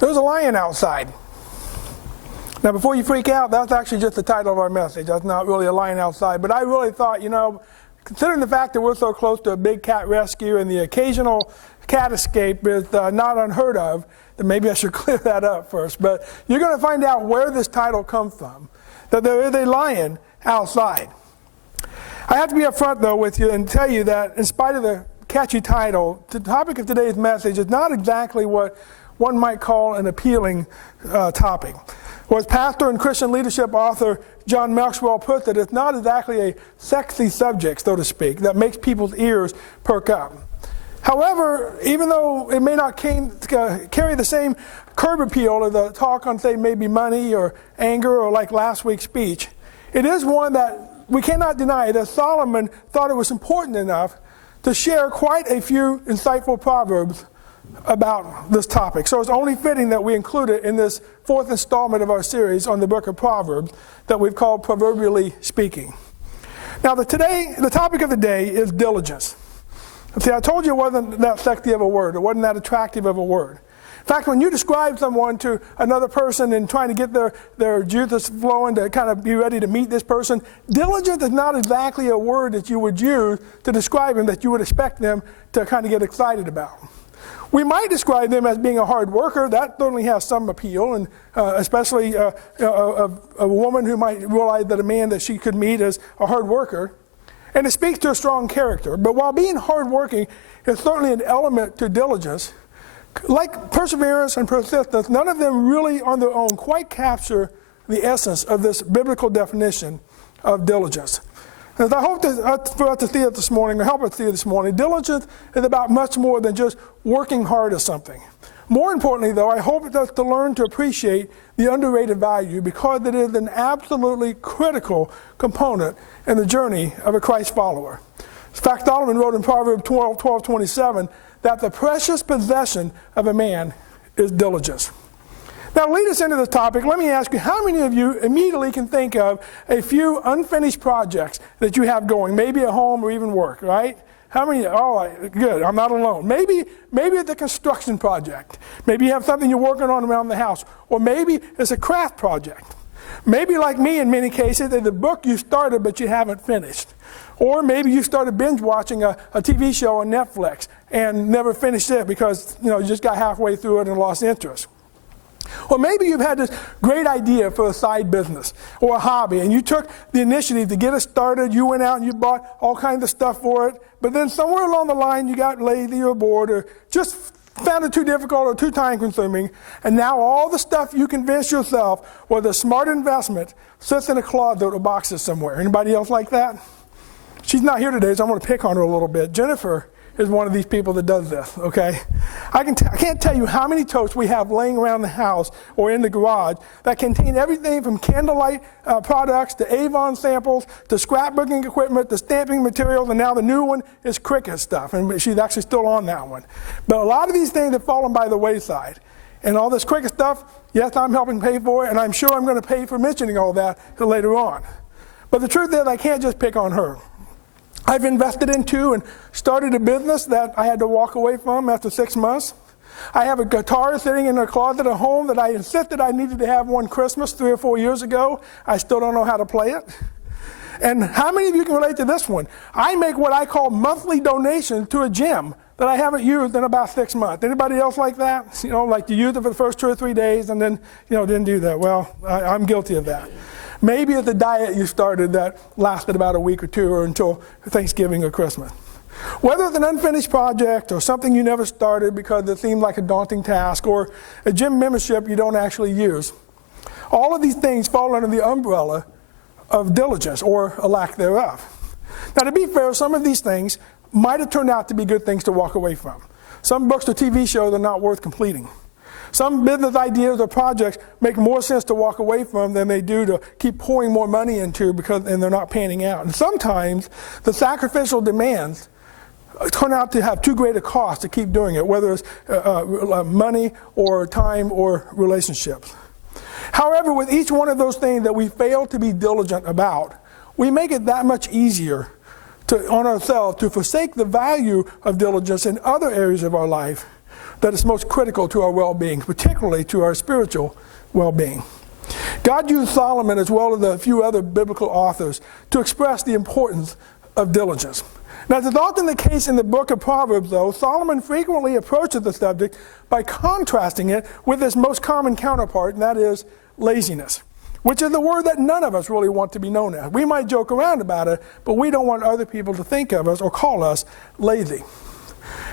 There's a lion outside. Now, before you freak out, that's actually just the title of our message. That's not really a lion outside. But I really thought, considering the fact that we're so close to a big cat rescue and the occasional cat escape is not unheard of, then maybe I should clear that up first. But you're going to find out where this title comes from, that there is a lion outside. I have to be upfront, though, with you and tell you that in spite of the catchy title, the topic of today's message is not exactly what one might call an appealing topic. Or as pastor and Christian leadership author John Maxwell puts it, it's not exactly a sexy subject, so to speak, that makes people's ears perk up. However, even though it may not carry the same curb appeal as the talk on, say, maybe money or anger or like last week's speech, it is one that we cannot deny that Solomon thought it was important enough to share quite a few insightful proverbs about this topic. So it's only fitting that we include it in this fourth installment of our series on the book of Proverbs that we've called Proverbially Speaking. Now, the topic of the day is diligence. See, I told you it wasn't that sexy of a word. It wasn't that attractive of a word. In fact, when you describe someone to another person and trying to get their juices flowing to kind of be ready to meet this person, diligent is not exactly a word that you would use to describe them that you would expect them to kind of get excited about. We might describe them as being a hard worker. That certainly has some appeal, and especially a woman who might realize that a man that she could meet is a hard worker. And it speaks to a strong character. But while being hardworking is certainly an element to diligence, like perseverance and persistence, none of them really on their own quite capture the essence of this biblical definition of diligence. As I hope for us to see it this morning, or help us see it this morning, diligence is about much more than just working hard at something. More importantly, though, I hope us to learn to appreciate the underrated value because it is an absolutely critical component in the journey of a Christ follower. In fact, Solomon wrote in Proverbs 12:27 that the precious possession of a man is diligence. Now, to lead us into this topic, let me ask you, how many of you immediately can think of a few unfinished projects that you have going, maybe at home or even work, right? How many? Oh, good, I'm not alone. Maybe it's a construction project. Maybe you have something you're working on around the house. Or maybe it's a craft project. Maybe like me in many cases, it's a book you started but you haven't finished. Or maybe you started binge watching a TV show on Netflix and never finished it because you just got halfway through it and lost interest. Or maybe you've had this great idea for a side business or a hobby, and you took the initiative to get it started. You went out and you bought all kinds of stuff for it, but then somewhere along the line you got lazy or bored or just found it too difficult or too time-consuming, and now all the stuff you convinced yourself was a smart investment sits in a closet or boxes somewhere. Anybody else like that? She's not here today, so I'm going to pick on her a little bit. Jennifer is one of these people that does this, okay? I can't tell you how many totes we have laying around the house or in the garage that contain everything from candlelight products to Avon samples to scrapbooking equipment to stamping materials, and now the new one is Cricut stuff, and she's actually still on that one. But a lot of these things have fallen by the wayside. And all this Cricut stuff, yes, I'm helping pay for it, and I'm sure I'm going to pay for mentioning all that later on. But the truth is I can't just pick on her. I've invested into and started a business that I had to walk away from after 6 months. I have a guitar sitting in a closet at home that I insisted I needed to have one Christmas 3 or 4 years ago. I still don't know how to play it. And how many of you can relate to this one? I make what I call monthly donations to a gym that I haven't used in about 6 months. Anybody else like that? Like you used it for the first 2 or 3 days and then, didn't do that. Well, I'm guilty of that. Maybe it's a diet you started that lasted about a week or two or until Thanksgiving or Christmas. Whether it's an unfinished project or something you never started because it seemed like a daunting task or a gym membership you don't actually use, all of these things fall under the umbrella of diligence or a lack thereof. Now, to be fair, some of these things might have turned out to be good things to walk away from. Some books or TV shows are not worth completing. Some business ideas or projects make more sense to walk away from than they do to keep pouring more money into and they're not panning out. And sometimes the sacrificial demands turn out to have too great a cost to keep doing it, whether it's money or time or relationships. However, with each one of those things that we fail to be diligent about, we make it that much easier on ourselves to forsake the value of diligence in other areas of our life that is most critical to our well-being, particularly to our spiritual well-being. God used Solomon as well as a few other biblical authors to express the importance of diligence. Now, as is often the case in the book of Proverbs, though, Solomon frequently approaches the subject by contrasting it with its most common counterpart, and that is laziness, which is the word that none of us really want to be known as. We might joke around about it, but we don't want other people to think of us or call us lazy.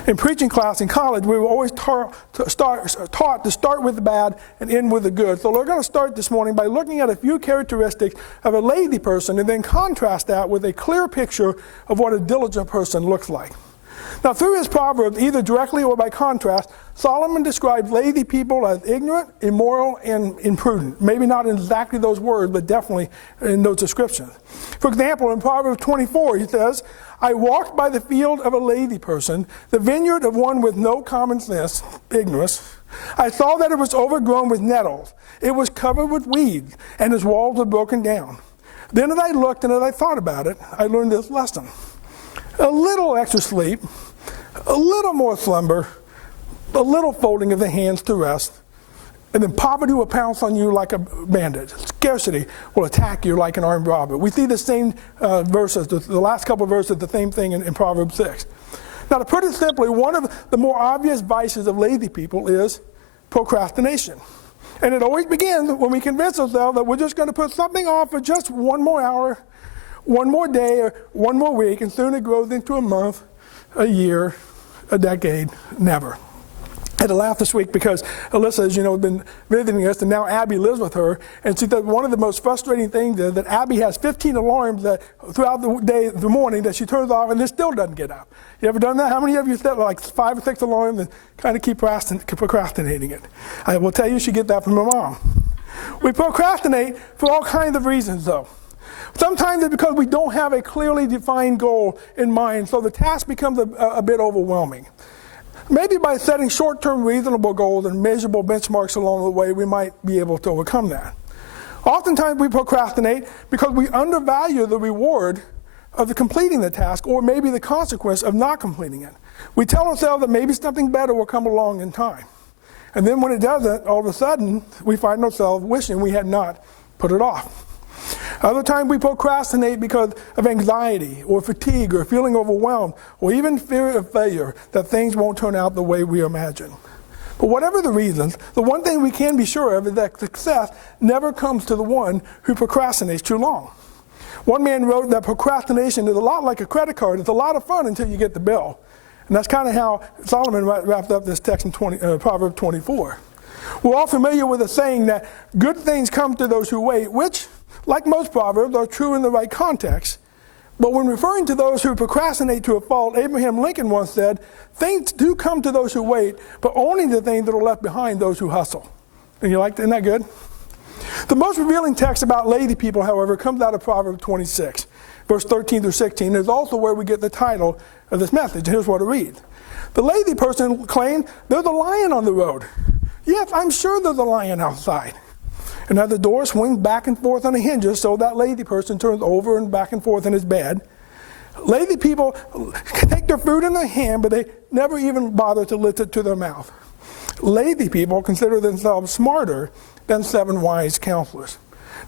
In preaching class in college, we were always taught to start with the bad and end with the good. So we're going to start this morning by looking at a few characteristics of a lazy person and then contrast that with a clear picture of what a diligent person looks like. Now, through his Proverbs, either directly or by contrast, Solomon describes lazy people as ignorant, immoral, and imprudent. Maybe not in exactly those words, but definitely in those descriptions. For example, in Proverbs 24, he says, I walked by the field of a lazy person, the vineyard of one with no common sense, ignorance. I saw that it was overgrown with nettles. It was covered with weeds, and its walls were broken down. Then as I looked and as I thought about it, I learned this lesson. A little extra sleep, a little more slumber, a little folding of the hands to rest, and then poverty will pounce on you like a bandit. Scarcity will attack you like an armed robber. We see the same verses, the last couple of verses, the same thing in Proverbs 6. Now, to put it simply, one of the more obvious vices of lazy people is procrastination. And it always begins when we convince ourselves that we're just going to put something off for just one more hour, one more day, or one more week, and soon it grows into a month, a year, a decade, never. I had to laugh this week because Alyssa, as you know, has been visiting us, and now Abby lives with her. And she said one of the most frustrating things is that Abby has 15 alarms that throughout the day, the morning, that she turns off and then still doesn't get up. You ever done that? How many of you set like 5 or 6 alarms and kind of keep procrastinating it? I will tell you, she gets that from her mom. We procrastinate for all kinds of reasons, though. Sometimes it's because we don't have a clearly defined goal in mind, so the task becomes a bit overwhelming. Maybe by setting short-term reasonable goals and measurable benchmarks along the way, we might be able to overcome that. Oftentimes we procrastinate because we undervalue the reward of completing the task, or maybe the consequence of not completing it. We tell ourselves that maybe something better will come along in time. And then when it doesn't, all of a sudden, we find ourselves wishing we had not put it off. Other times we procrastinate because of anxiety or fatigue or feeling overwhelmed or even fear of failure, that things won't turn out the way we imagine. But whatever the reasons, the one thing we can be sure of is that success never comes to the one who procrastinates too long. One man wrote that procrastination is a lot like a credit card. It's a lot of fun until you get the bill. And that's kind of how Solomon wrapped up this text in Proverbs 24. We're all familiar with the saying that good things come to those who wait, which, like most proverbs, are true in the right context. But when referring to those who procrastinate to a fault, Abraham Lincoln once said, things do come to those who wait, but only the things that are left behind those who hustle. And you like that? Isn't that good? The most revealing text about lazy people, however, comes out of Proverbs 26, verse 13 through 16. It's also where we get the title of this message. Here's what it reads. The lazy person claimed, there's a lion on the road. Yes, I'm sure there's a lion outside. And as the door swings back and forth on the hinges, so that lazy person turns over and back and forth in his bed. Lazy people take their food in their hand, but they never even bother to lift it to their mouth. Lazy people consider themselves smarter than 7 wise counselors.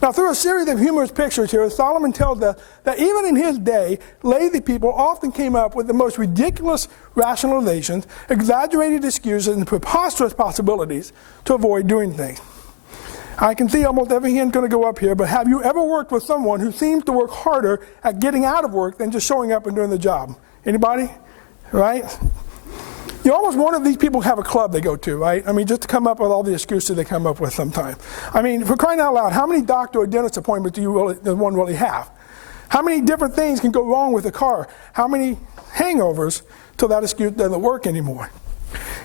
Now, through a series of humorous pictures here, Solomon tells us that even in his day, lazy people often came up with the most ridiculous rationalizations, exaggerated excuses, and preposterous possibilities to avoid doing things. I can see almost every hand going to go up here, but have you ever worked with someone who seems to work harder at getting out of work than just showing up and doing the job? Anybody? Right? You almost wonder if these people have a club they go to, right? I mean, just to come up with all the excuses they come up with sometimes. I mean, for crying out loud, how many doctor or dentist appointments does one really have? How many different things can go wrong with a car? How many hangovers till that excuse doesn't work anymore?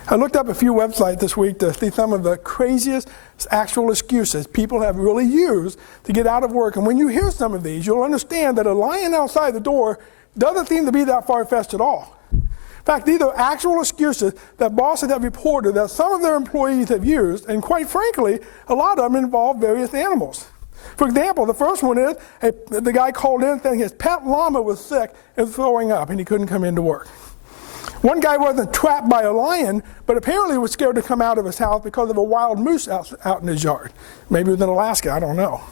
I looked up a few websites this week to see some of the craziest actual excuses people have really used to get out of work. And when you hear some of these, you'll understand that a lion outside the door doesn't seem to be that far-fetched at all. In fact, these are actual excuses that bosses have reported that some of their employees have used, and quite frankly, a lot of them involve various animals. For example, the first one is the guy called in saying his pet llama was sick and throwing up and he couldn't come into work. One guy wasn't trapped by a lion, but apparently was scared to come out of his house because of a wild moose out in his yard. Maybe it was in Alaska, I don't know.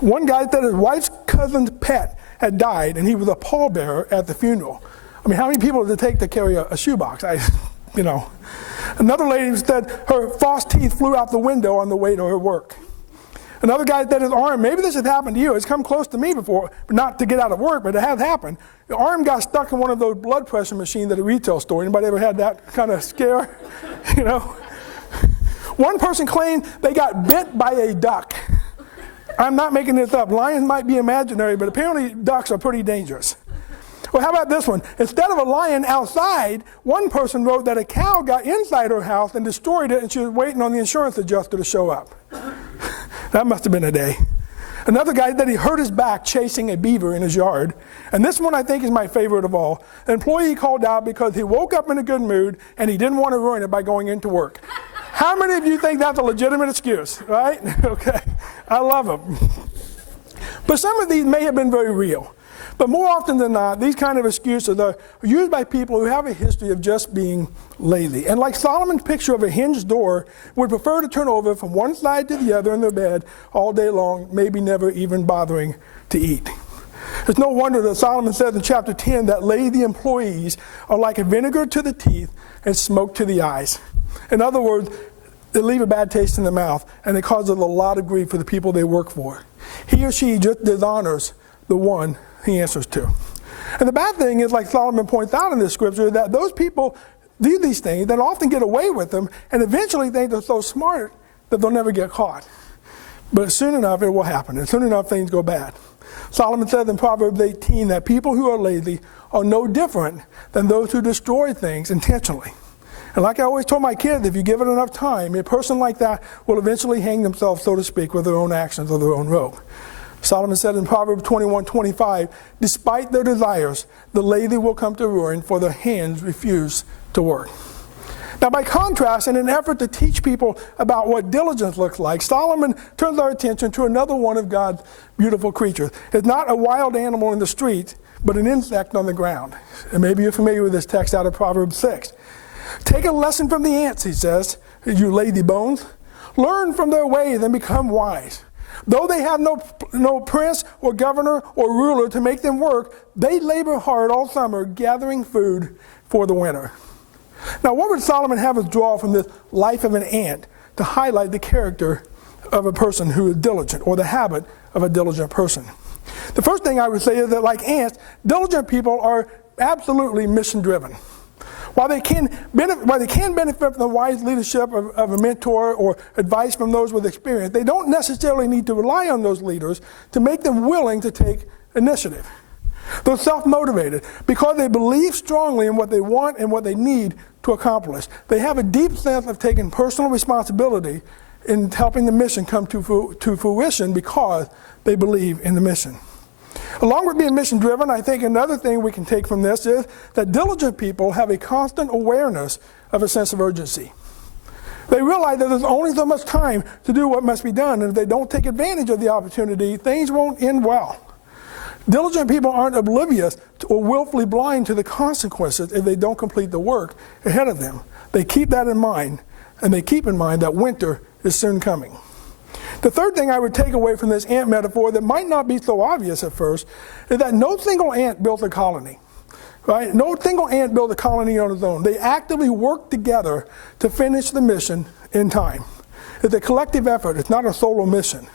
One guy said his wife's cousin's pet had died, and he was a pallbearer at the funeral. I mean, how many people does it take to carry a shoebox? Another lady said her false teeth flew out the window on the way to her work. Another guy said his arm, maybe this has happened to you, it's come close to me before, not to get out of work, but it has happened. The arm got stuck in one of those blood pressure machines at a retail store. Anybody ever had that kind of scare? One person claimed they got bit by a duck. I'm not making this up. Lions might be imaginary, but apparently ducks are pretty dangerous. Well, how about this one? Instead of a lion outside, one person wrote that a cow got inside her house and destroyed it, and she was waiting on the insurance adjuster to show up. That must have been a day. Another guy said he hurt his back chasing a beaver in his yard. And this one I think is my favorite of all. An employee called out because he woke up in a good mood and he didn't want to ruin it by going into work. How many of you think that's a legitimate excuse, right? Okay, I love them. But some of these may have been very real. But more often than not, these kind of excuses are used by people who have a history of just being lazy. And like Solomon's picture of a hinged door, would prefer to turn over from one side to the other in their bed all day long, maybe never even bothering to eat. It's no wonder that Solomon says in chapter 10 that lazy employees are like a vinegar to the teeth and smoke to the eyes. In other words, they leave a bad taste in the mouth, and it causes a lot of grief for the people they work for. He or she just dishonors the one he answers to. And the bad thing is, like Solomon points out in this scripture, that those people do these things that often get away with them and eventually think they're so smart that they'll never get caught. But soon enough it will happen, and soon enough things go bad. Solomon says in Proverbs 18 that people who are lazy are no different than those who destroy things intentionally. And like I always told my kids, if you give it enough time, a person like that will eventually hang themselves, so to speak, with their own actions or their own rope. Solomon said in Proverbs 21:25, despite their desires, the lazy will come to ruin, for their hands refuse to work. Now, by contrast, in an effort to teach people about what diligence looks like, Solomon turns our attention to another one of God's beautiful creatures. It's not a wild animal in the street, but an insect on the ground. And maybe you're familiar with this text out of Proverbs 6. Take a lesson from the ants, he says, you lazy bones. Learn from their ways and become wise. Though they have no prince or governor or ruler to make them work, they labor hard all summer gathering food for the winter. Now, what would Solomon have us draw from this life of an ant to highlight the character of a person who is diligent, or the habit of a diligent person? The first thing I would say is that, like ants, diligent people are absolutely mission-driven. While they can benefit from the wise leadership of a mentor or advice from those with experience, they don't necessarily need to rely on those leaders to make them willing to take initiative. They're self-motivated because they believe strongly in what they want and what they need to accomplish. They have a deep sense of taking personal responsibility in helping the mission come to fruition because they believe in the mission. Along with being mission-driven, I think another thing we can take from this is that diligent people have a constant awareness of a sense of urgency. They realize that there's only so much time to do what must be done, and if they don't take advantage of the opportunity, things won't end well. Diligent people aren't oblivious or willfully blind to the consequences if they don't complete the work ahead of them. They keep that in mind, and they keep in mind that winter is soon coming. The third thing I would take away from this ant metaphor that might not be so obvious at first is that no single ant built a colony. Right? No single ant built a colony on its own. They actively work together to finish the mission in time. It's a collective effort. It's not a solo mission.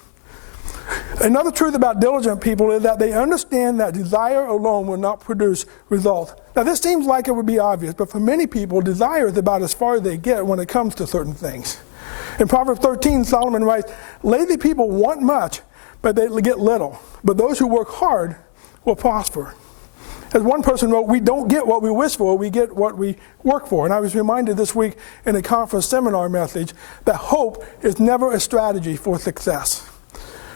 Another truth about diligent people is that they understand that desire alone will not produce results. Now, this seems like it would be obvious, but for many people, desire is about as far as they get when it comes to certain things. In Proverbs 13, Solomon writes, lazy people want much, but they get little. But those who work hard will prosper. As one person wrote, we don't get what we wish for, we get what we work for. And I was reminded this week in a conference seminar message that hope is never a strategy for success.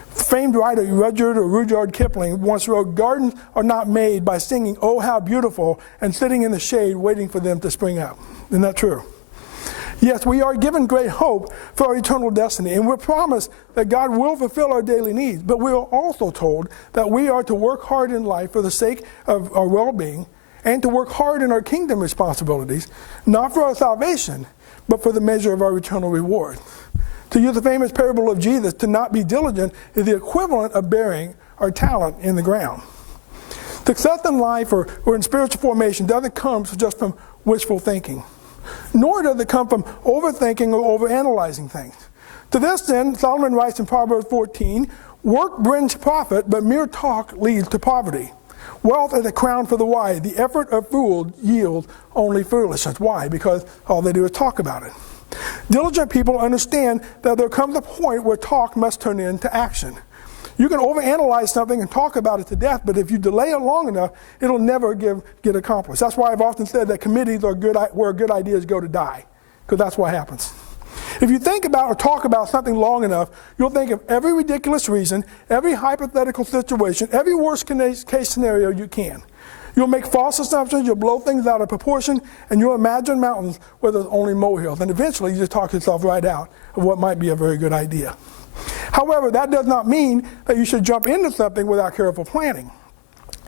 Famed writer Rudyard Kipling once wrote, gardens are not made by singing, oh, how beautiful, and sitting in the shade waiting for them to spring up. Isn't that true? Yes, we are given great hope for our eternal destiny, and we're promised that God will fulfill our daily needs, but we are also told that we are to work hard in life for the sake of our well-being and to work hard in our kingdom responsibilities, not for our salvation, but for the measure of our eternal reward. To use the famous parable of Jesus, to not be diligent is the equivalent of burying our talent in the ground. Success in life or in spiritual formation doesn't come just from wishful thinking, nor does it come from overthinking or overanalyzing things. To this end, Solomon writes in Proverbs 14, "Work brings profit, but mere talk leads to poverty. Wealth is a crown for the wise. The effort of fools yields only foolishness." Why? Because all they do is talk about it. Diligent people understand that there comes a point where talk must turn into action. You can overanalyze something and talk about it to death, but if you delay it long enough, it'll never get accomplished. That's why I've often said that committees are where good ideas go to die, because that's what happens. If you think about or talk about something long enough, you'll think of every ridiculous reason, every hypothetical situation, every worst case scenario you can. You'll make false assumptions, you'll blow things out of proportion, and you'll imagine mountains where there's only molehills. And eventually you just talk yourself right out of what might be a very good idea. However, that does not mean that you should jump into something without careful planning.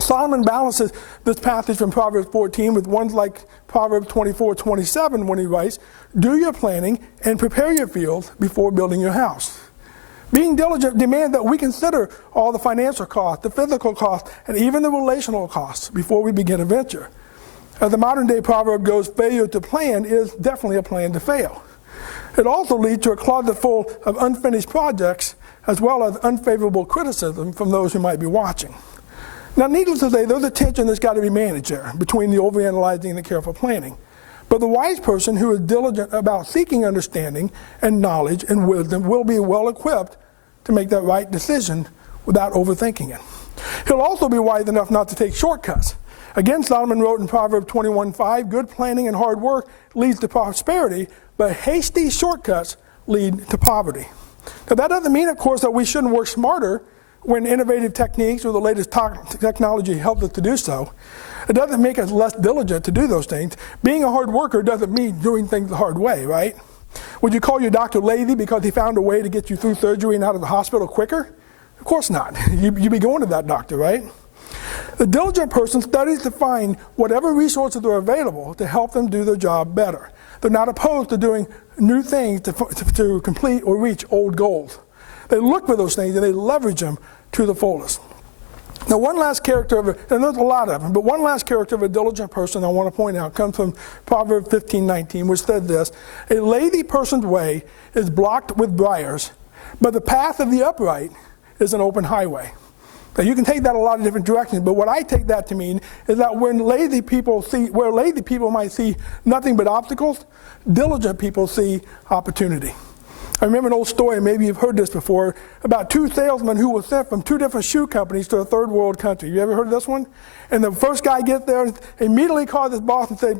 Solomon balances this passage from Proverbs 14 with ones like Proverbs 24:27 when he writes, "Do your planning and prepare your fields before building your house." Being diligent demands that we consider all the financial costs, the physical costs, and even the relational costs before we begin a venture. As the modern day proverb goes, failure to plan is definitely a plan to fail. It also leads to a closet full of unfinished projects as well as unfavorable criticism from those who might be watching. Now, needless to say, there's a tension that's got to be managed there between the overanalyzing and the careful planning. But the wise person who is diligent about seeking understanding and knowledge and wisdom will be well equipped to make that right decision without overthinking it. He'll also be wise enough not to take shortcuts. Again, Solomon wrote in Proverbs 21:5, "Good planning and hard work leads to prosperity, but hasty shortcuts lead to poverty." Now, that doesn't mean, of course, that we shouldn't work smarter when innovative techniques or the latest technology helps us to do so. It doesn't make us less diligent to do those things. Being a hard worker doesn't mean doing things the hard way, right? Would you call your doctor lazy because he found a way to get you through surgery and out of the hospital quicker? Of course not. You'd be going to that doctor, right? The diligent person studies to find whatever resources are available to help them do their job better. They're not opposed to doing new things to complete or reach old goals. They look for those things and they leverage them to the fullest. Now, one last character of and there's a lot of them, but one last character of a diligent person I want to point out comes from Proverbs 15:19, which said this, "A lazy person's way is blocked with briars, but the path of the upright is an open highway." Now, you can take that a lot of different directions, but what I take that to mean is that where lazy people might see nothing but obstacles, diligent people see opportunity. I remember an old story, maybe you've heard this before, about two salesmen who were sent from two different shoe companies to a third world country. You ever heard of this one? And the first guy gets there and immediately calls his boss and says,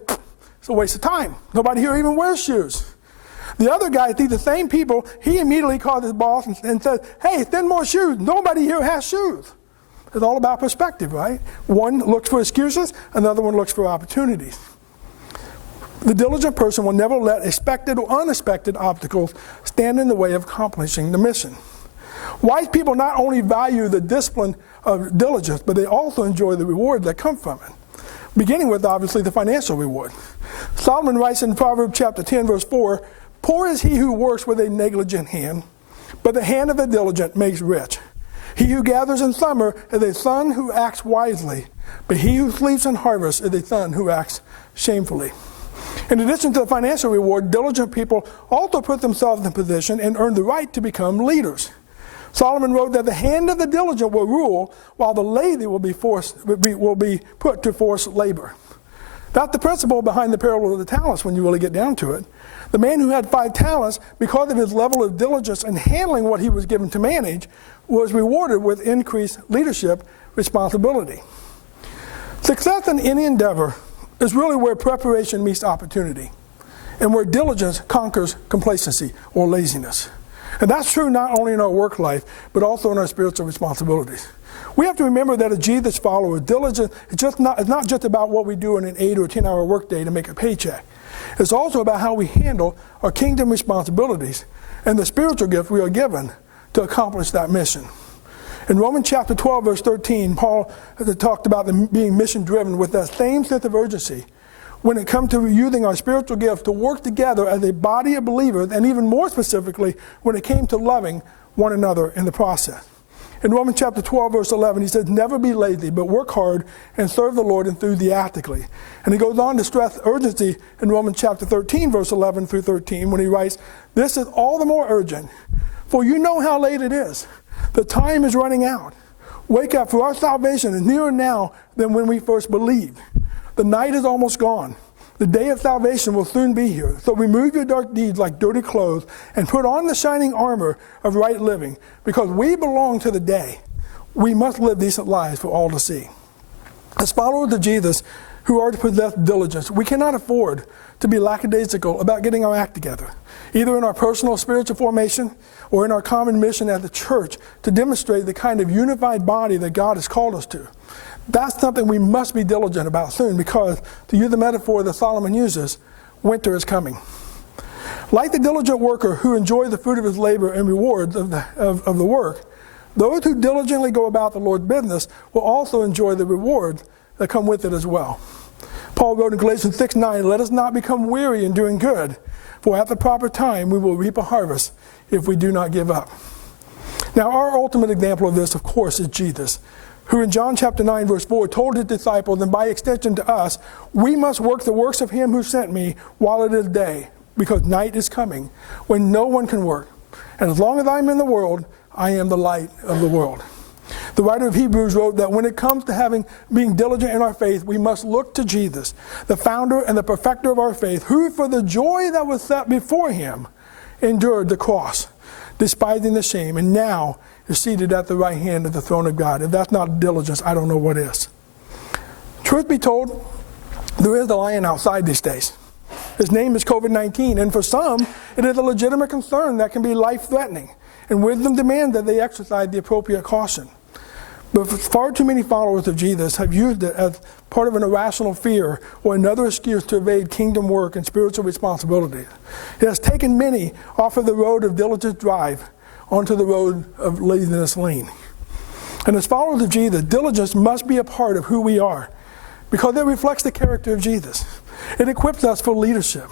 "It's a waste of time. Nobody here even wears shoes." The other guy sees the same people. He immediately calls his boss and says, "Hey, send more shoes. Nobody here has shoes." It's all about perspective, right? One looks for excuses, another one looks for opportunities. The diligent person will never let expected or unexpected obstacles stand in the way of accomplishing the mission. Wise people not only value the discipline of diligence, but they also enjoy the reward that comes from it, beginning with, obviously, the financial reward. Solomon writes in Proverbs chapter 10, verse 4, "Poor is he who works with a negligent hand, but the hand of the diligent makes rich. He who gathers in summer is a son who acts wisely, but he who sleeps in harvest is a son who acts shamefully." In addition to the financial reward, diligent people also put themselves in position and earn the right to become leaders. Solomon wrote that the hand of the diligent will rule, while the lazy will be put to forced labor. That's the principle behind the parable of the talents when you really get down to it. The man who had 5 talents, because of his level of diligence in handling what he was given to manage, was rewarded with increased leadership responsibility. Success in any endeavor is really where preparation meets opportunity and where diligence conquers complacency or laziness. And that's true not only in our work life, but also in our spiritual responsibilities. We have to remember that as Jesus followers, diligence is not just about what we do in an 8 or 10-hour workday to make a paycheck. It's also about how we handle our kingdom responsibilities and the spiritual gift we are given to accomplish that mission. In Romans chapter 12, verse 13, Paul talked about being mission-driven with that same sense of urgency when it comes to using our spiritual gifts to work together as a body of believers, and even more specifically, when it came to loving one another in the process. In Romans chapter 12, verse 11, he says, never be lazy, but work hard and serve the Lord enthusiastically. And he goes on to stress urgency in Romans chapter 13, verse 11 through 13, when he writes, this is all the more urgent, for you know how late it is. The time is running out. Wake up, for our salvation is nearer now than when we first believed. The night is almost gone. The day of salvation will soon be here. So remove your dark deeds like dirty clothes and put on the shining armor of right living. Because we belong to the day, we must live decent lives for all to see. As followers of Jesus who are to possess diligence, we cannot afford to be lackadaisical about getting our act together, either in our personal spiritual formation or in our common mission as a church to demonstrate the kind of unified body that God has called us to. That's something we must be diligent about soon because, to use the metaphor that Solomon uses, winter is coming. Like the diligent worker who enjoys the fruit of his labor and rewards of the work, those who diligently go about the Lord's business will also enjoy the rewards that come with it as well. Paul wrote in Galatians 6:9, let us not become weary in doing good, for at the proper time we will reap a harvest if we do not give up. Now, our ultimate example of this, of course, is Jesus, who in John chapter 9, verse 4, told his disciples, and by extension to us, we must work the works of him who sent me while it is day, because night is coming, when no one can work. And as long as I'm in the world, I am the light of the world. The writer of Hebrews wrote that when it comes to being diligent in our faith, we must look to Jesus, the founder and the perfecter of our faith, who for the joy that was set before him endured the cross, despising the shame, and now is seated at the right hand of the throne of God. If that's not diligence, I don't know what is. Truth be told, there is a lion outside these days. His name is COVID-19, and for some, it is a legitimate concern that can be life-threatening, and wisdom demands that they exercise the appropriate caution. But far too many followers of Jesus have used it as part of an irrational fear or another excuse to evade kingdom work and spiritual responsibility. It has taken many off of the road of diligent drive onto the road of laziness lean. And as followers of Jesus, diligence must be a part of who we are because it reflects the character of Jesus. It equips us for leadership.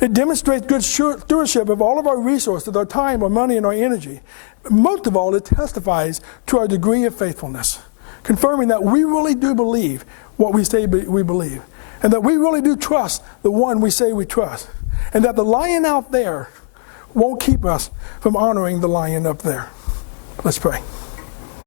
It demonstrates good stewardship of all of our resources, our time, our money, and our energy. Most of all, it testifies to our degree of faithfulness, confirming that we really do believe what we say we believe, and that we really do trust the one we say we trust, and that the lion out there won't keep us from honoring the lion up there. Let's pray.